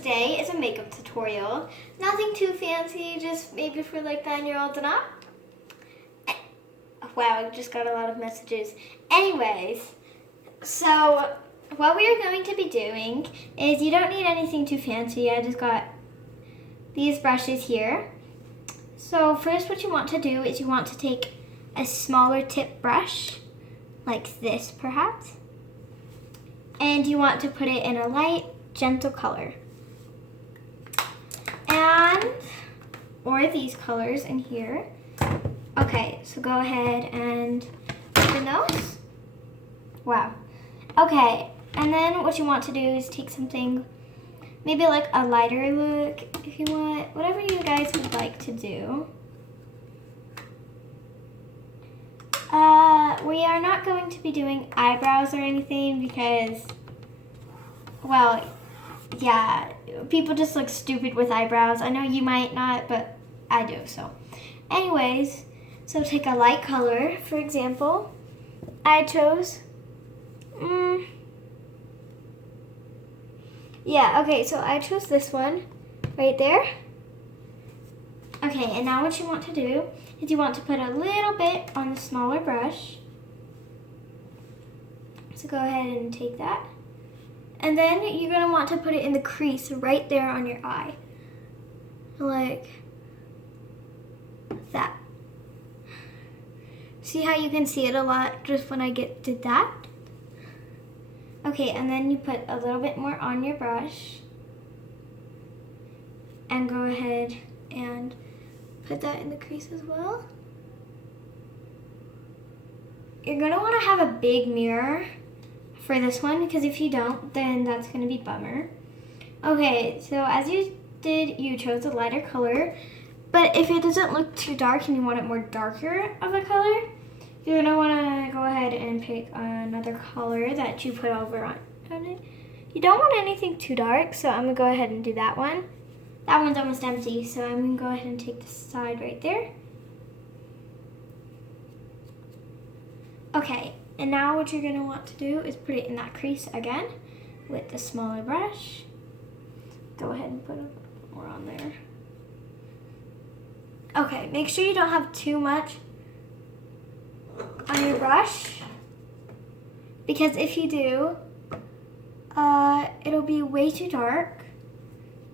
today is a makeup tutorial. Nothing too fancy, just maybe for like 9-year-olds and up. Wow, I just got a lot of messages. Anyways, so what we are going to be doing is you don't need anything too fancy. I just got these brushes here. So first what you want to do is you want to take a smaller tip brush, like this perhaps, and you want to put it in a light, gentle color. Or these colors in here. Okay, so go ahead and put the nose. Wow. Okay, and then what you want to do is take something, maybe like a lighter look if you want, whatever you guys would like to do. We are not going to be doing eyebrows or anything because, well, yeah, people just look stupid with eyebrows. I know you might not, but I do, so. Anyways, so take a light color, for example. I chose, yeah, okay, so I chose this one right there. Okay, and now what you want to do is you want to put a little bit on the smaller brush. So go ahead and take that. And then you're going to want to put it in the crease right there on your eye. Like that. See how you can see it a lot just when I did that? Okay, and then you put a little bit more on your brush. And go ahead and put that in the crease as well. You're going to want to have a big mirror for this one, because if you don't, then that's going to be a bummer. Okay, so as you did, you chose a lighter color, but if it doesn't look too dark and you want it more darker of a color, you're going to want to go ahead and pick another color that you put over on it. You don't want anything too dark, so I'm going to go ahead and do that one. That one's almost empty, so I'm going to go ahead and take the side right there. Okay, and now what you're going to want to do is put it in that crease again with the smaller brush. Go ahead and put a little more on there. Okay, make sure you don't have too much on your brush, because if you do, it'll be way too dark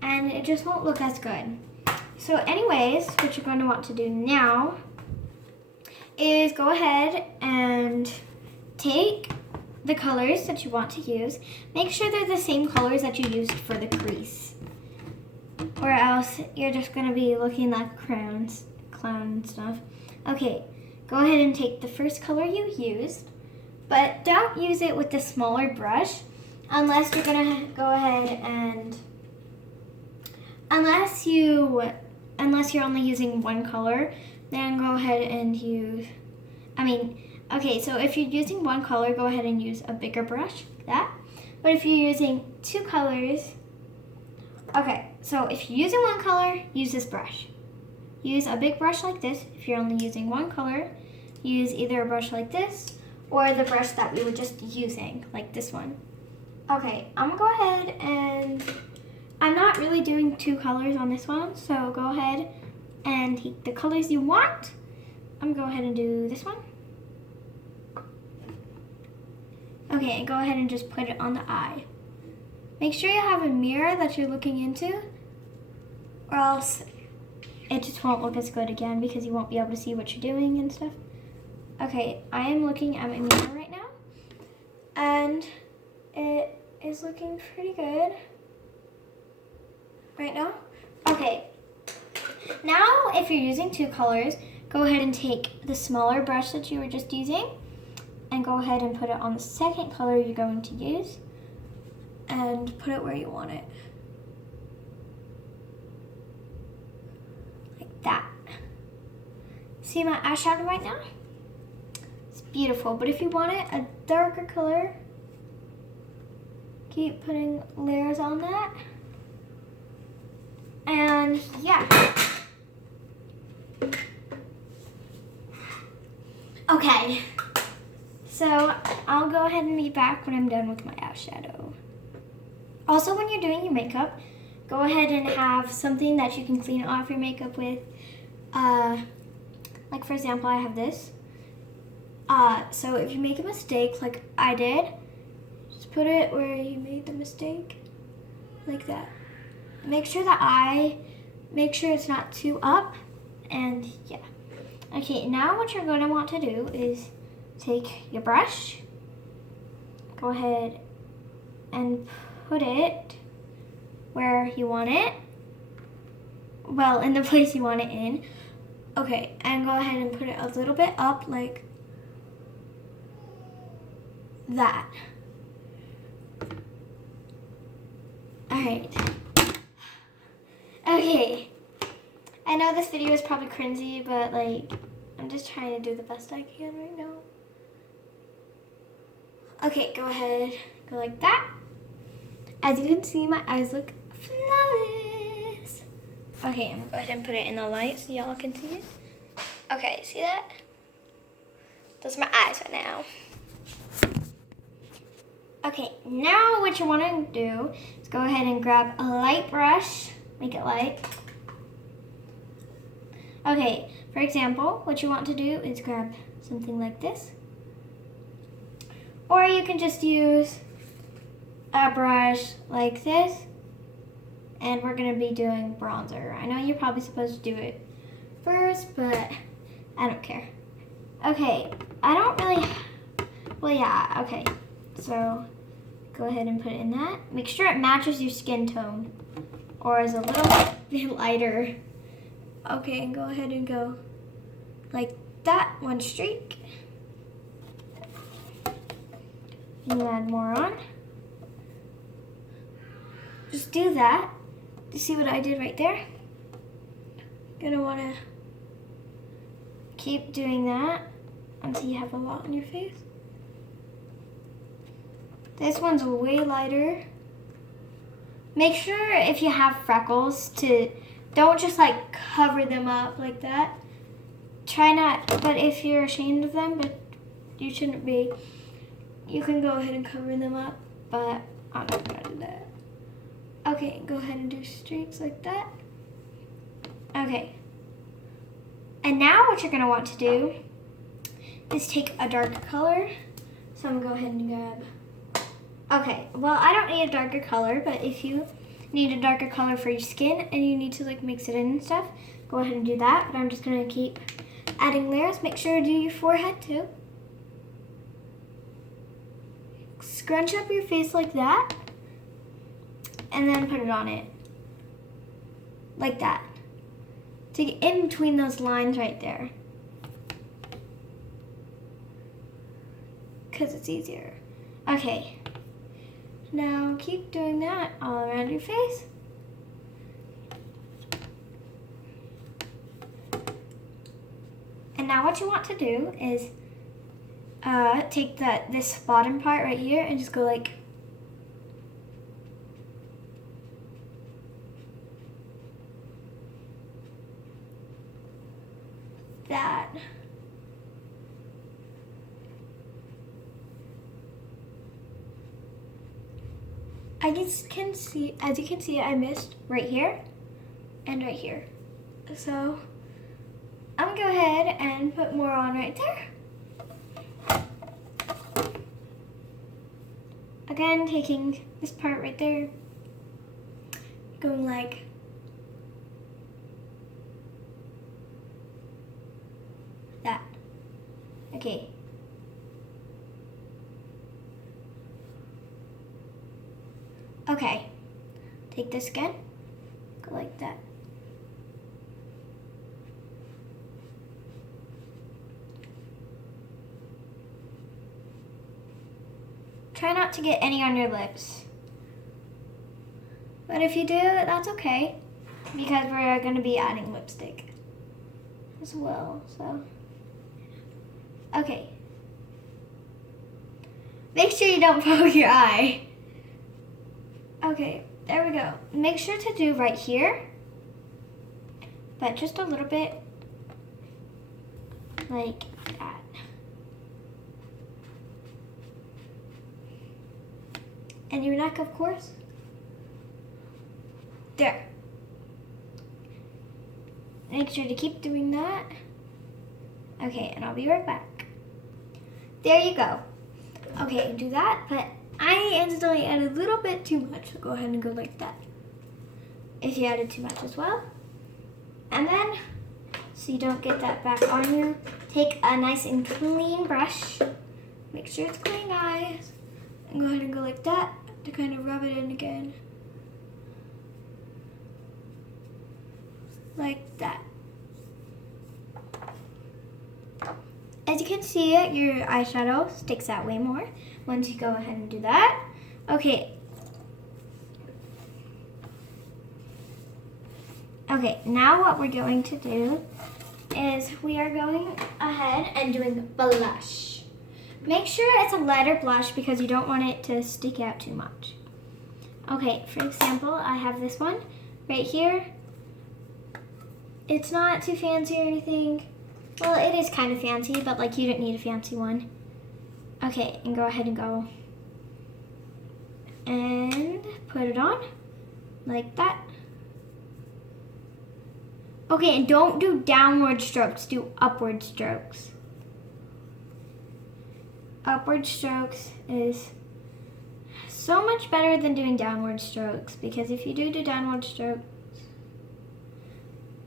and it just won't look as good. So anyways, what you're going to want to do now is go ahead and take the colors that you want to use. Make sure they're the same colors that you used for the crease, or else you're just going to be looking like clown stuff. Okay, go ahead and take the first color you used, but don't use it with the smaller brush unless you're going to go ahead and, unless you're only using one color, then go ahead and use, okay, so if you're using one color, go ahead and use a bigger brush, like that. But if you're using two colors, okay, so if you're using one color, use this brush. Use a big brush like this. If you're only using one color, use either a brush like this or the brush that we were just using, like this one. Okay, I'm gonna go ahead and, I'm not really doing two colors on this one, so go ahead and take the colors you want. I'm gonna go ahead and do this one. Okay, and go ahead and just put it on the eye. Make sure you have a mirror that you're looking into, or else it just won't look as good again because you won't be able to see what you're doing and stuff. Okay, I am looking at my mirror right now, and it is looking pretty good right now. Okay, now if you're using two colors, go ahead and take the smaller brush that you were just using and go ahead and put it on the second color you're going to use and put it where you want it. Like that. See my eyeshadow right now? It's beautiful, but if you want it a darker color, keep putting layers on that. And yeah. Okay, so I'll go ahead and be back when I'm done with my eyeshadow. Also, when you're doing your makeup, go ahead and have something that you can clean off your makeup with. Like for example, I have this. So if you make a mistake like I did, just put it where you made the mistake, like that. Make sure it's not too up, and yeah. Okay, now what you're going to want to do is take your brush, go ahead and put it where you want it. Well, in the place you want it in. Okay, and go ahead and put it a little bit up like that. Alright. Okay. I know this video is probably cringy, but like, I'm just trying to do the best I can right now. Okay, go ahead, go like that. As you can see, my eyes look flawless. Okay, I'm gonna go ahead and put it in the light so y'all can see it. Okay, see that? Those are my eyes right now. Okay, now what you want to do is go ahead and grab a light brush, make it light. Okay, for example, what you want to do is grab something like this. Or you can just use a brush like this. And we're going to be doing bronzer. I know you're probably supposed to do it first, but I don't care. Okay, I don't really, well yeah, okay. So go ahead and put it in that. Make sure it matches your skin tone or is a little bit lighter. Okay, and go ahead and go like that, one streak. And you add more on. Just do that. You see what I did right there? Gonna wanna keep doing that until you have a lot on your face. This one's way lighter. Make sure if you have freckles to, don't just like cover them up like that. Try not, but if you're ashamed of them, but you shouldn't be, you can go ahead and cover them up, but I'm not gonna do that. Okay, go ahead and do streaks like that. Okay. And now what you're gonna want to do is take a darker color. So I'm gonna go ahead and grab, okay, well I don't need a darker color, but if you need a darker color for your skin and you need to like mix it in and stuff, go ahead and do that. But I'm just gonna keep adding layers. Make sure to do your forehead too. Scrunch up your face like that. And then put it on it. Like that. To get in between those lines right there. Because it's easier. Okay. Now keep doing that all around your face. And now what you want to do is take this bottom part right here and just go like that. As you can see, I missed right here and right here. So I'm gonna go ahead and put more on right there. Again, taking this part right there, going like that. Okay. Okay. Take this again. Go like that. Try not to get any on your lips. But if you do, that's okay. Because we're going to be adding lipstick as well, so. Okay. Make sure you don't poke your eye. Okay, there we go. Make sure to do right here, but just a little bit like that. And your neck, of course. There. Make sure to keep doing that. Okay, and I'll be right back. There you go. Okay, do that, but I accidentally added a little bit too much, so go ahead and go like that. If you added too much as well. And then, so you don't get that back on you, take a nice and clean brush. Make sure it's clean, guys. And go ahead and go like that to kind of rub it in again. Like that. As you can see, your eyeshadow sticks out way more once you go ahead and do that. Okay. Okay, now what we're going to do is we are going ahead and doing blush. Make sure it's a lighter blush because you don't want it to stick out too much. Okay, for example, I have this one right here. It's not too fancy or anything. Well, it is kind of fancy, but like you don't need a fancy one. Okay, and go ahead and go and put it on like that. Okay, and don't do downward strokes, do upward strokes. Upward strokes is so much better than doing downward strokes, because if you do downward strokes,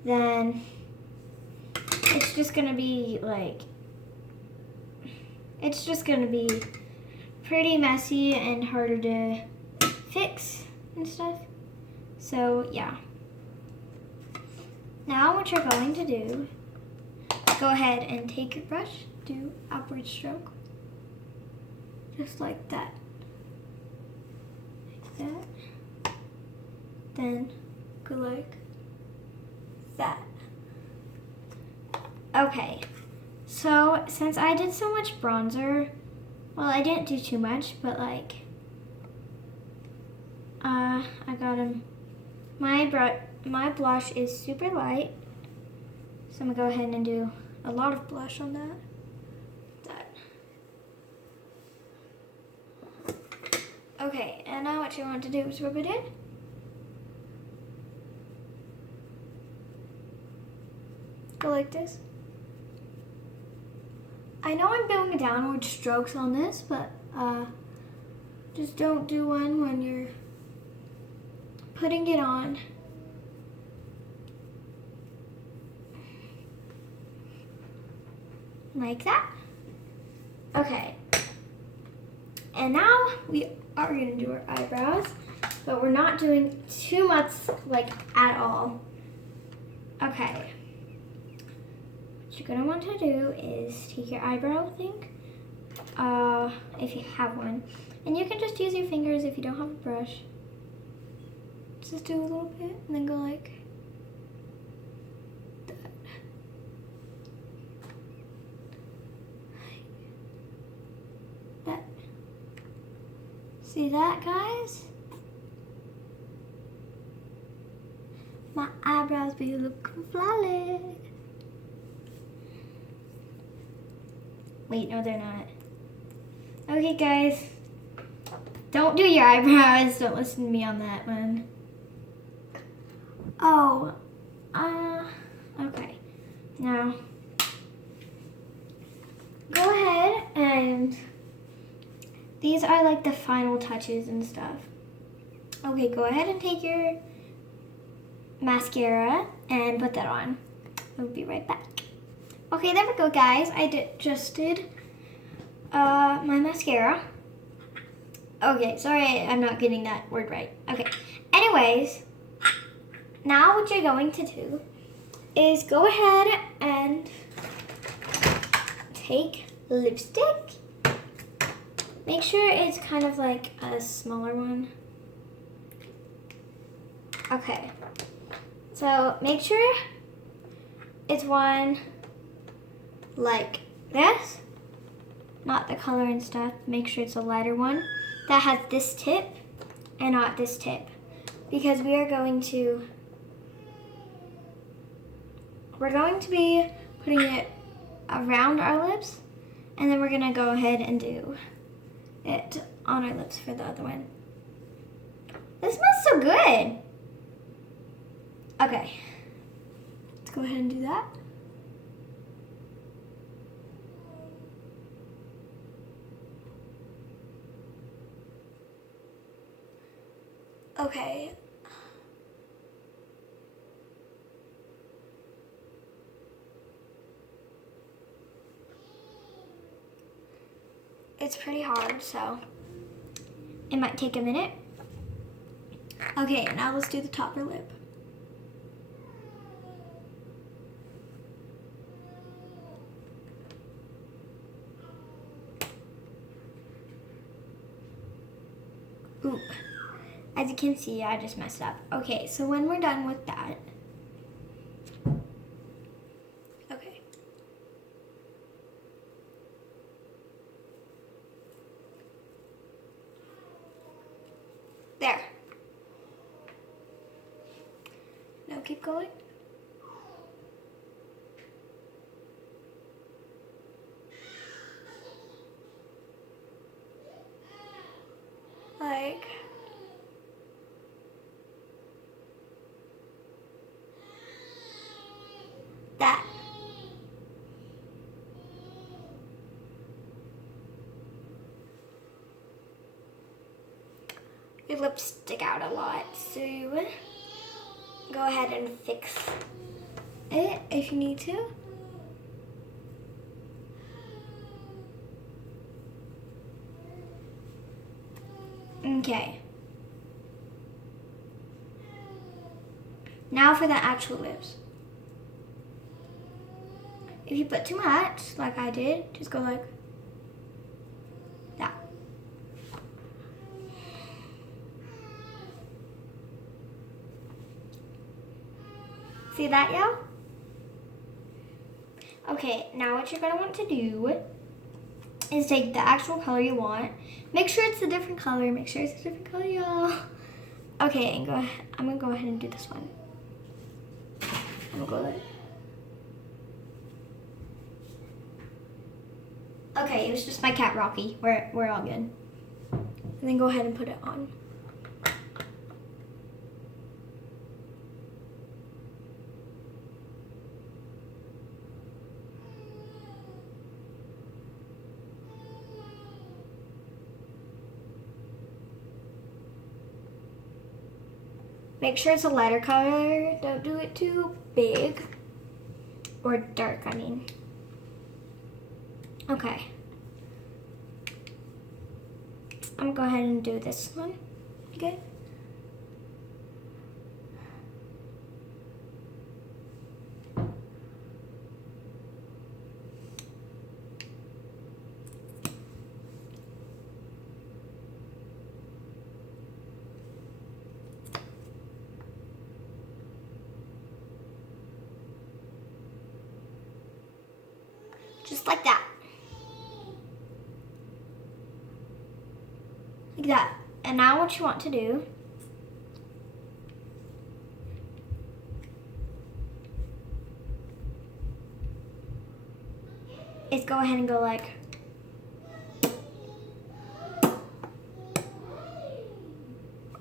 then it's just gonna be like, it's just gonna be pretty messy and harder to fix and stuff. So yeah. Now what you're going to do, go ahead and take your brush, do upward stroke. Just like that. Like that. Then go like that. Okay, so since I did so much bronzer, well, I didn't do too much, but like, I got him. My blush is super light, so I'm gonna go ahead and do a lot of blush on that. Okay, and now what you want to do is rub it in. Go like this. I know I'm doing downward strokes on this, but just don't do one when you're putting it on. Like that. Okay. And now we are going to do our eyebrows, but we're not doing too much, like, at all. Okay. What you're going to want to do is take your eyebrow thing, if you have one. And you can just use your fingers if you don't have a brush. Just do a little bit and then go like that. That. See that, guys? My eyebrows be looking flawless. Wait, no, they're not. Okay, guys. Don't do your eyebrows. Don't listen to me on that one. Oh, okay. Now, go ahead and these are like the final touches and stuff. Okay, go ahead and take your mascara and put that on. I'll be right back. Okay, there we go, guys. I just did my mascara. Okay, sorry, I'm not getting that word right. Okay, anyways, now what you're going to do is go ahead and take lipstick. Make sure it's kind of like a smaller one. Okay, so make sure it's one like this, not the color and stuff. Make sure it's a lighter one that has this tip and not this tip, because we're going to be putting it around our lips, and then we're gonna go ahead and do it on our lips for the other one. This smells so good. Okay. Let's go ahead and do that. Okay. It's pretty hard, so it might take a minute. Okay, now let's do the top of lip. Ooh, as you can see, I just messed up. Okay, so when we're done with that, okay. There. Now keep going. Like that. Your lips stick out a lot, so go ahead and fix it if you need to. Okay. Now for the actual lips. If you put too much, like I did, just go like that. See that, y'all? Okay, now what you're gonna want to do is take the actual color you want. Make sure it's a different color. Make sure it's a different color, y'all. Okay, and I'm gonna go ahead and do this one. I'm gonna go like. Okay, it was just my cat Rocky. We're all good. And then go ahead and put it on. Make sure it's a lighter color. Don't do it too big or dark, I mean. Okay. I'm gonna go ahead and do this one. Okay. Just like that. Like that. And now what you want to do is go ahead and go like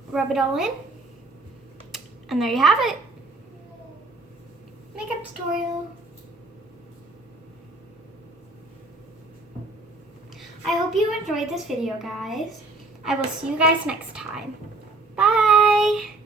rub it all in. And there you have it. Makeup tutorial. I hope you enjoyed this video, guys. I will see you guys next time. Bye!